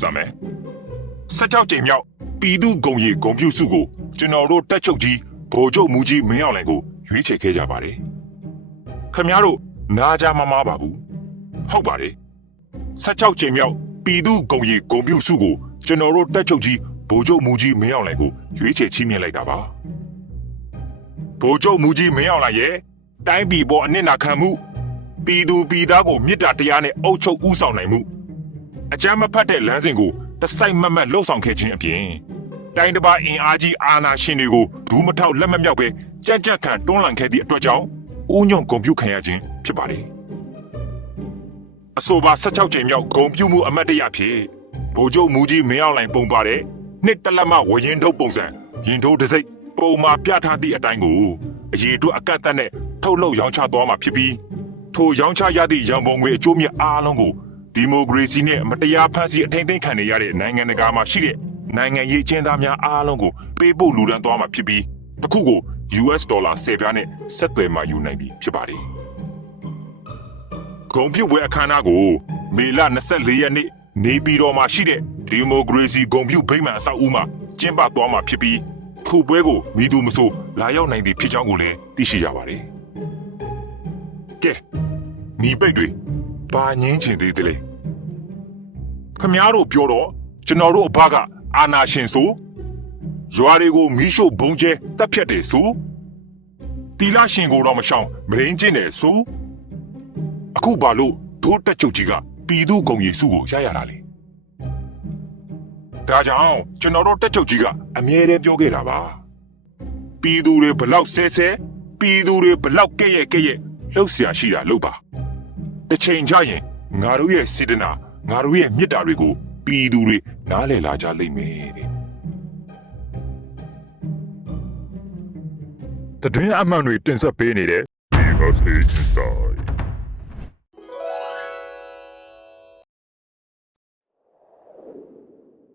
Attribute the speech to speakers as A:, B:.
A: စမယ်16ကြိမ်မြောက်ပြည်သူဂုံရီဂုံပြူစုကိုကျွန်တော်တို့တက်ချုပ်ကြီးဗိုလ်ချုပ်မူကြီးမင်းအောင်လှိုင်ကိုရွေးချယ်ခဲ့ကြပါတယ်ခင်ဗျားတို့နားကြမမားပါဘူးဟုတ်ပါတယ်16ကြိမ်မြောက်ပြည်သူဂုံရီဂုံပြူစုကိုကျွန်တော်တို့တက်ချုပ်ကြီးဗိုလ်ချုပ်မူကြီးမင်းအောင်လှိုင်ကိုရွေးချယ်ချီးမြှင့်လိုက်တာပါဗိုလ်ချုပ်မူကြီးမင်းအောင်လှိုင်ရဲ့တိုင်းပြည်ပေါ်အနစ်နာခံမှုပြည်သူပြည်သားကိုမြစ်တာတရားနဲ့အုပ်ချုပ်ဥဆောင်နိုင်မှု အကြမ်းမဖတ်တဲ့လမ်းစဉ်ကိုတစိုက်မတ်မတ်လှုပ်ဆောင်ခဲ့ခြင်းအပြင်တိုင်းတစ်ပါးအင်အားကြီးအာဏာရှင်တွေကိုဘူးမထောက်လက်မမြောက်ပဲကြက်ကြက်ခံတွန်းလှန်ခဲ့သည့်အတွက်ကြောင့်ဦးညွန့်ဂုံပြူခံရခြင်းဖြစ်ပါတယ်။အဆိုပါ16ကြိမ်မြောက်ဂုံပြူမှုအမတ်တရဖြစ်ဗိုလ်ချုပ်မူကြီးမင်းအောင်လှိုင်ပုံပါတဲ့နှစ်တလက်မဝရင်ထုတ်ပုံစံရင်ထုတ်တစ်စိတ်ပုံမှာပြထားသည့်အတိုင်းကိုအရေးအတွက်အကန့်အသတ်နဲ့ထုတ်လုပ်ရောင်းချသွားမှာဖြစ်ပြီးထိုရောင်းချရသည့်ရန်ပုံငွေအကျိုးမြတ်အားလုံးကို ဒီမိုကရေစီနဲ့မတရားဖန်ဆီးအထိန်သိမ်းခံနေရတဲ့နိုင်ငံတကာမှာရှိတဲ့နိုင်ငံရေးအကျဉ်းသားများအားလုံးကိုပေးပို့လူဒန်းသွားမှာဖြစ်ပြီးတစ်ခုကို US ဒေါ်လာ10ပြားနဲ့ဆက်သွယ်မှယူနိုင်ပြီဖြစ်ပါတယ်။ဂုံပြုတ်ပွဲအခမ်းအနားကို မေလ24ရက်နေ့နေပြည်တော်မှာရှိတဲ့ဒီမိုကရေစီဂုံပြုတ်ဗိမာန်အဆောက်အဦမှာကျင်းပသွားမှာဖြစ်ပြီးခုပွဲကိုမိသူမဆိုလာရောက်နိုင်သည်ဖြစ်ကြောင်းကိုလည်းသိရှိရပါတယ်။ကဲမိပိတ်တွေ ဘာငင်းချင်သေးသလဲခမားတို့ပြောတော့ကျွန်တော်တို့အဘကအာနာရှင်ဆိုရွာတွေကိုမီးရှို့ဘုံကျဲတက်ဖြတ်တယ်ဆိုတီလာရှင်ကိုတော့မရှောင်မရင်းကျင်တယ်ဆိုအခုဘာလို့ဒိုးတက်ချုပ်ကြီးကပြည်သူဂုံရီစုကိုရရတာလဲဒါကြောင့်ကျွန်တော်တို့တက်ချုပ်ကြီးကအမြဲတမ်းပြောခဲ့တာပါပြည်သူတွေဘလောက်ဆဲဆဲပြည်သူတွေဘလောက်ကဲ့ရဲ့ကဲ့ရဲ့လှုပ်ရှားရှိတာလှုပ်ပါ တစ်ချိန်ကျရင်ငါတို့ရဲ့စေတနာငါတို့ရဲ့မေတ္တာတွေကိုပြည်သူတွေနားလည်လာကြလိမ့်မယ်တဲ့
B: တတွင်းအမှန်တွေတင်ဆက်ပေးနေတဲ့ Because Inside